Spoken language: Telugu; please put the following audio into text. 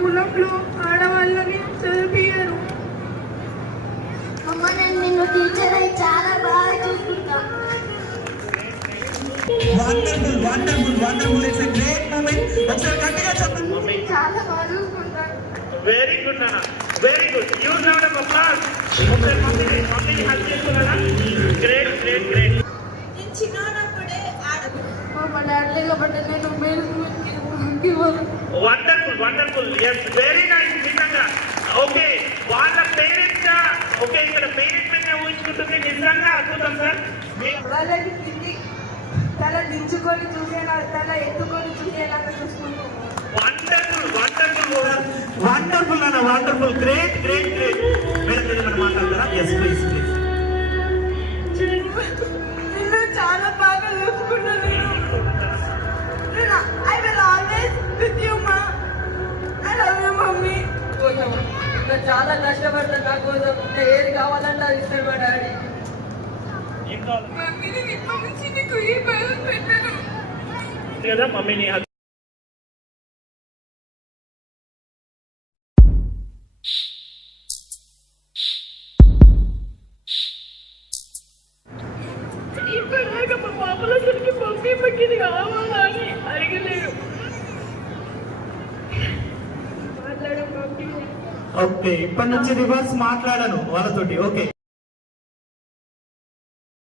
కులంలో ఆడవాళ్ళని చదివించారు. అమ్మ నేను నిన్ను టీచర్ అయి చాలా బాగా చూసుకుంటా. Wonderful wonderful wonderful it's a great moment. ఒకసారి గట్టిగా చెప్పండి. చాలా బాగా చూసుకుంటాను. వెరీ గుడ్ నాన్న, very good. You round of applause. ఒకసారి మమ్మీని హగ్ చేస్తున్నారా? Great great great. నేను చిన్నప్పుడే మా డాడీ కాబట్టి నేను మేలు wonderful wonderful. Yes very nice. నిజంగా ఓకే. వాళ్ళ పేరెంట్ ఓకే, ఇక్కడ పేరెంట్ మీద ఊహించుకుంటుంది. నిజంగా అద్భుతం సార్. వాళ్ళకి తిండి తల దించుకొని చూసేలా, తల ఎత్తుకొని చూసేలాగా చూసుకుంటాం. వండర్ఫుల్ వండర్ఫుల్ వండర్ఫుల్ అన్న, wonderful. Great great great. Madam మీద మనం మాట్లాడతారా? Yes please please. నిన్ను చాలా బాగా చూసుకున్నాను. I will always with you మా. I love you mummy. చాలా కష్టపడతా నా కోసం. ఏది కావాలంటే అది ఇస్తాడు మా డాడీ. ఏం కావాలి మమ్మీని ఇప్పటి నుంచి నీకు ఏ భయం పెట్టను కదా మమ్మీని. ఇప్పటిదాకా మా పాపలందరికీ మమ్మీ పక్కిది కావాలా అని అడగలేరు. మాట్లాడే మమ్మీ ఓకే, ఇప్పటి నుంచి రివర్స్ మాట్లాడను వాళ్ళతోటి. ఓకే.